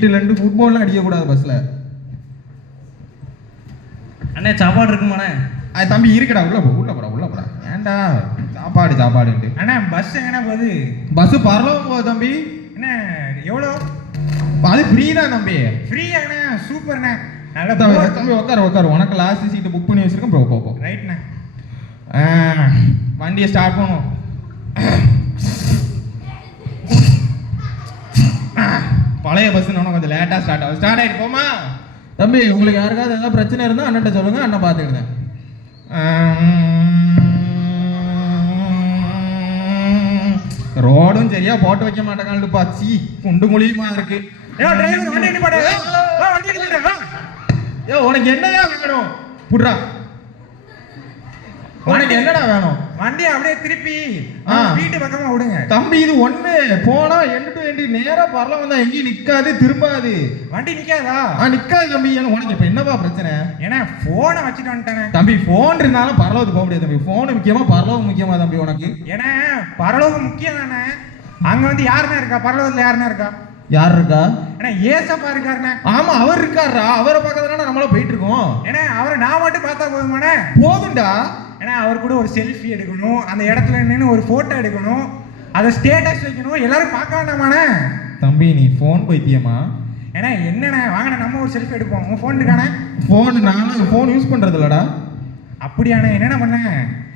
சீட்டுல இருந்து ஃபுட்பால்லாம் அடிக்கக்கூடாது பஸ்ல அண்ணே சாப்பாடு இருக்குமாண்ணே? அது தம்பி இருக்குடா. உள்ள போ உள்ள போடா உள்ள போடா. ஏன்டா? சாப்பாடு சாப்பாடுன்ட்டு. அண்ணா பஸ் எங்கண்ணா போகுது? பஸ் பரலவும் போகுது தம்பி. என்ன எவ்வளோ? அது ஃப்ரீ தான் தம்பி. ஃப்ரீயாண்ணா சூப்பர்ண்ணா நல்ல தம்பி தம்பி உட்காரு உட்காரு உனக்கு லாஸ்ட் சீட்டு புக் பண்ணி வச்சிருக்கேன் போ போ ரைட்ண்ணா ஆ, வண்டியை ஸ்டார்ட் பண்ணும் தம்பி உங்களுக்கு யாருக்காவது ஏதாவது பிரச்சனை இருந்தால் அண்ணன்ட்ட சொல்லுங்க அண்ணன் பார்த்துக்கிட்டேன் ரோடும் சரியா போட்டு வைக்க மாட்டேங்கான்னு பாச்சி குண்டு மொழியுமா இருக்கு. ஏ வண்டி வண்டி ஏ உனக்கு என்னையா வேணும்? புட்றா. உனக்கு என்னடா வேணும்? வண்டி அப்படியே திருப்பி. வீட்டு பக்கமா விடுங்க. தம்பி இது ஒண்ணு. போனா எண்டு டு எண்டு நேரா பரல வந்தா எங்கேயும் நிக்காது திரும்பாது. வண்டி நிக்காதா? ஆ நிக்காது தம்பி. உனக்கு இப்ப என்னப்பா பிரச்சனை? ஏன்னா போனை வச்சுட்டு வந்துட்டேனே. தம்பி போன் இருந்தாலும் பரலோகத்துக்கு போக முடியாது தம்பி. போன் முக்கியமா பரலோகம் முக்கியமா தம்பி உனக்கு? ஏன்னா பரலோகம் முக்கியம் தானே. அங்க வந்து யாருண்ணா இருக்கா? பரலோகத்துல யாருண்ணா இருக்கா? யார் இருக்கா? ஏன்னா ஏசப்பா இருக்காருண்ணே. ஆமா அவர் இருக்காரா அவரை பார்க்கறதுனால நம்மள போயிட்டு இருக்கோம். ஏன்னா அவரை நான் மட்டும் பார்த்தா போதுமாண்ணே. போதும்டா. ஏன்னா அவர் கூட ஒரு செல்ஃபி எடுக்கணும். அந்த இடத்துல நின்று ஒரு போட்டோ எடுக்கணும். அதை ஸ்டேட்டஸ் வைக்கணும். எல்லாரும் பார்க்க வேண்டாமாண்ணே? தம்பி நீ போன் பைத்தியமா? ஏன்னா என்னண்ணே? வாங்கண்ணே நம்ம ஒரு செல்ஃபி எடுப்போம். உங்க ஃபோன் இருக்கானே போன் நானும் போன் யூஸ் பண்றது இல்லடா அப்படியாண்ணே என்னண்ணே பண்ண?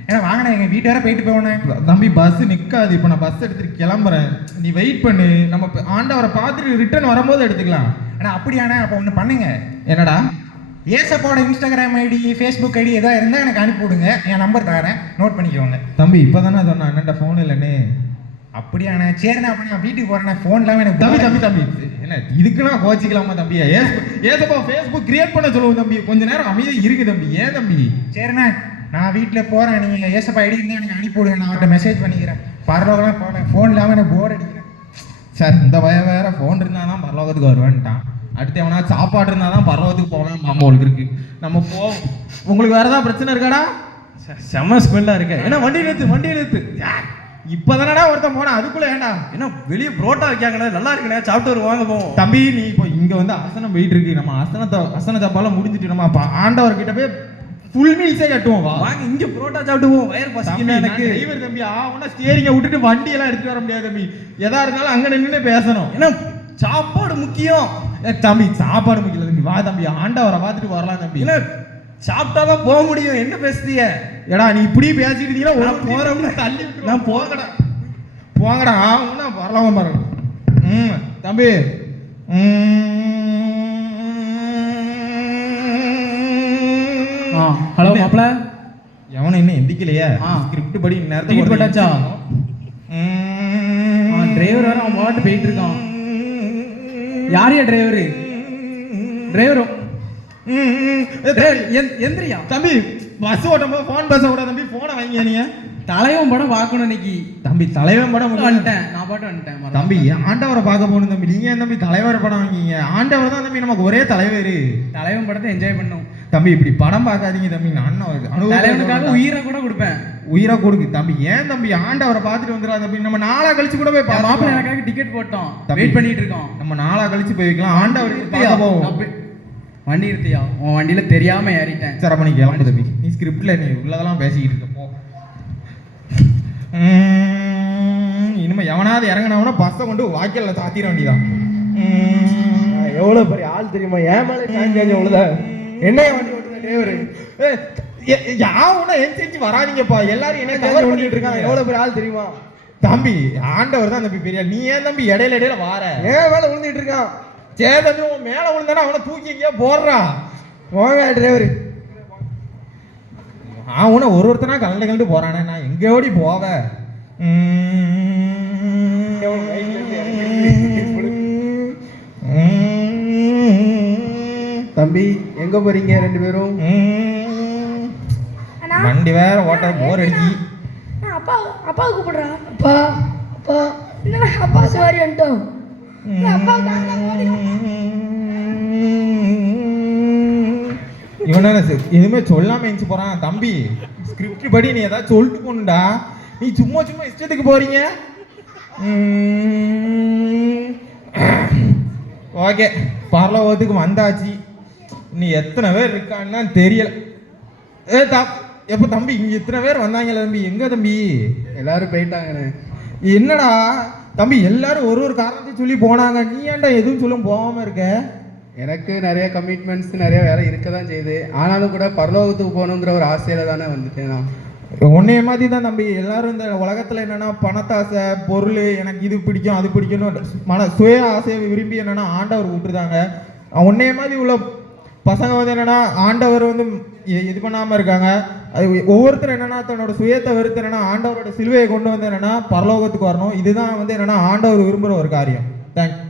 ஏன்னா வாங்கண்ணே எங்க வீட்டு வரை போயிட்டு போகணே தம்பி பஸ் நிக்காது. இப்போ நான் பஸ் எடுத்துட்டு கிளம்புறேன். நீ வெயிட் பண்ணு. நம்ம ஆண்டவரை பார்த்துட்டு ரிட்டர்ன் வரும்போது எடுத்துக்கலாம். அண்ணா அப்படியாண்ணே அப்போ ஒன்று பண்ணுங்க. என்னடா? ஏசப்போட இன்ஸ்டாகிராம் ஐடி ஃபேஸ்புக் ஐடி எதாவது இருந்தால் எனக்கு அனுப்பி விடுங்க என் நம்பர் தரேன். நோட் பண்ணிக்கோங்க. தம்பி இப்பதானே சொன்னேன் அண்ணன்ட்ட ஃபோன் இல்லைன்னு. அப்படியாண்ணே. சரிண்ணே அப்போ நான் வீட்டுக்கு போகிறேண்ணே ஃபோன் இல்லாமல் எனக்கு தம்பி தம்பி தம்பி. என்ன இதுக்குன்னா கோச்சிக்கலாமா தம்பி? ஏசப்பா ஃபேஸ்புக் கிரியேட் பண்ண சொல்லுவோம் தம்பி. கொஞ்ச நேரம் அமைதி இருக்கு தம்பி. ஏன் தம்பி? சரிண்ணே நான் வீட்டில் போகிறேன் நீங்கள் ஏசப்பா ஐடி இருந்தால் எனக்கு அனுப்பி விடுங்க நான் அவர்கிட்ட மெசேஜ் பண்ணிக்கிறேன். பரலோகலாம் போகிறேன் ஃபோன் இல்லாமல் எனக்கு போர் அடிக்கிறேன் சார் இந்த பயம் வேற ஃபோன் இருந்தா தான் பரலோகத்துக்கு வருவேன்ட்டான். அடுத்து எவனா சாப்பாடு இருந்தா தான் பரலோகத்துக்கு போவேன் மாமா உங்களுக்கு இருக்கு. நம்ம போ. உங்களுக்கு வேற ஏதாவது பிரச்சனை இருக்காடா? செம ஸ்மெல்லா இருக்கு. ஏன்னா வண்டி நிறுத்து வண்டி நிறுத்து இப்பதானடா ஒருத்தன் போனா அதுக்குள்ள ஏன்டா என்ன வெளியே புரோட்டா வைக்காங்கண்ணே நல்லா இருக்குண்ணே. சாப்பிட்டு வருவாங்க போவோம். தம்பி நீ இப்போ இங்க வந்து அசனம் போயிட்டு இருக்கு. நம்ம அசனத்தை அசன தப்பாலாம் முடிஞ்சிட்டு நம்ம அப்ப ஆண்டவர் கிட்ட போய் ஃபுல் மீல்ஸே கட்டுவோம் வாங்க இங்க புரோட்டா சாப்பிட்டு போவோம். வயிறு தம்பி பசிக்குண்ணே எனக்கு. டிரைவர் தம்பி. ஆவுனா ஸ்டியரிங்க விட்டுட்டு வண்டி எல்லாம் எடுத்துட்டு வர முடியாது தம்பி. எதா இருந்தாலும் அங்க நின்னு பேசணும். ஏன்னா சாப்பாடு முக்கியம். தம்பி சாப்பாடு முக்கியம் தம்பி. வா தம்பி ஆண்டவரை பார்த்துட்டு வரலாம் தம்பி. சாப்பிட்டாதான் போக முடியும். என்ன பேசுறீங்க? ஏடா நீ இப்படி ஒரு நான் போறேன். தள்ளி. நான் போங்கடா போங்கடா ஆவுனா வரலாம் பாருங்க ம் தம்பி. ஆ ஹலோ மாப்ள எவனும் இன்னும் எந்திக்கலையே? ஆ. ஸ்கிரிப்ட் படி நேரத்துக்கு போட்டாச்சா? டிரைவர் வேற அவன் பாட்டு போயிட்டு இருக்கான். யாரையா டிரைவர் டிரைவர் ம், ம். ஏ, எந்திரியா? தம்பி பஸ் ஓட்டும் போது ஃபோன் பேச கூடாது தம்பி போனை வாங்கியா நீ தலைவன் படம் பார்க்கணும் இன்னைக்கு. தம்பி தலைவன் படம். வந்துட்டேன். நான் பாட்டு வந்துட்டேன். தம்பி ஆண்டவரை பார்க்க போகணும் தம்பி? நீங்க ஏன் தம்பி தலைவர் படம் வாங்கிங்க ஆண்டவர் தான் தம்பி நமக்கு ஒரே தலைவர். தலைவன் படத்தை என்ஜாய் பண்ணும் தம்பி இப்படி படம் பார்க்காதீங்க தம்பி. நான் தலைவனுக்காக உயிரை கூட கொடுப்பேன். உயிரை கொடுக்கு. தம்பி ஏன் தம்பி? ஆண்டவரை பார்த்துட்டு வந்துடாத தம்பி. நம்ம நாளா கழிச்சு கூட போய் பார்க்கலாம் எனக்காக டிக்கெட் போட்டோம். வெயிட் பண்ணிட்டு இருக்கோம். நம்ம நாளா கழிச்சு போய் வைக்கலாம். ஆண்டவர் போவோம். வண்டி இருத்தியா உன் வண்டியில தெரியாம ஏறிட்டேன். சரி அப்ப நீ கிளம்பு தம்பி. நீ ஸ்கிரிப்ட்ல நீ உள்ளதெல்லாம் பேசிக்கிட்டு இருக்க போ உம், இனிமே எவனாவது இறங்கினவனா பஸ்ஸை கொண்டு வாய்க்கால்ல சாத்திர வேண்டியதான் எவ்வளவு பெரிய ஆள் தெரியுமா? ஏன் மேல சாஞ்சி சாஞ்சி உழுத என்ன வண்டி ஓட்டுற டிரைவர் யாவுன்னா எந்திரிச்சு வராதீங்கப்பா. எல்லாரும் என்ன கவர் பண்ணிட்டு இருக்காங்க. எவ்வளவு பெரிய ஆள் தெரியுமா? தம்பி ஆண்டவர் தான் தம்பி பெரிய. நீ ஏன் தம்பி இடையில இடையில வார? ஏன் மேல விழுந்துட்டு இருக்கான். சே தம்பி உன் மேல விழுந்தானா அவனை தூக்கி எங்கேயா போடுறா. போங்க டிரைவர் அவனை ஒரு ஒருத்தனா கலந்து கலந்து போறானே நான் எங்க ஓடி போவ? தம்பி எங்க போறீங்க ரெண்டு பேரும்? அண்ணா. வண்டி வேற ஓட்ட போர் அடிக்கி நான் அப்பா அப்பா கூப்பிடுறா. அப்பா அப்பா. என்னடா அப்பா சாரி வந்துட்டோம். அப்பா காணல இவன எதுவுமே சொல்லாம எஞ்சி போறான். தம்பி ஸ்கிரிப்ட் படி நீ ஏதாவது சொல்லிட்டு போகணும்டா. நீ சும்மா சும்மா இஷ்டத்துக்கு போறீங்க. ஓகே. பரலோகத்துக்கு வந்தாச்சு. நீ எத்தனை பேர் இருக்கான்னு தெரியல. ஏ தா எப்போ தம்பி இங்க இத்தனை பேர் வந்தாங்கல்ல தம்பி? எங்க தம்பி? எல்லாரும் போயிட்டாங்கண்ணே. என்னடா? தம்பி எல்லாரும் ஒரு ஒரு காரணத்தை சொல்லி போனாங்க. நீ ஏன்டா எதுவும் சொல்லும் போகாம இருக்க? எனக்கு நிறைய கமிட்மெண்ட்ஸ் நிறைய வேலை இருக்க தான் செய்யுது. ஆனாலும் கூட பரலோகத்துக்கு போகணுங்கிற ஒரு ஆசையில தானே வந்துட்டேன் நான். உன்னைய மாதிரி தான் தம்பி எல்லாரும் இந்த உலகத்துல என்னன்னா பணத்தாசை பொருள் எனக்கு இது பிடிக்கும் அது பிடிக்கும்னு மன சுய ஆசையை விரும்பி என்னன்னா ஆண்டவர் விட்டுருதாங்க உன்னைய மாதிரி உள்ள பசங்க வந்து என்னன்னா ஆண்டவர் வந்து இது பண்ணாம இருக்காங்க. அது ஒவ்வொருத்தரும் என்னன்னா தன்னோட சுயத்தை வெறுத்து என்னன்னா ஆண்டவரோட சிலுவையை கொண்டு வந்து என்னன்னா பரலோகத்துக்கு வரணும். இதுதான் வந்து என்னன்னா ஆண்டவர் விரும்புகிற ஒரு காரியம். தேங்க்ஸ்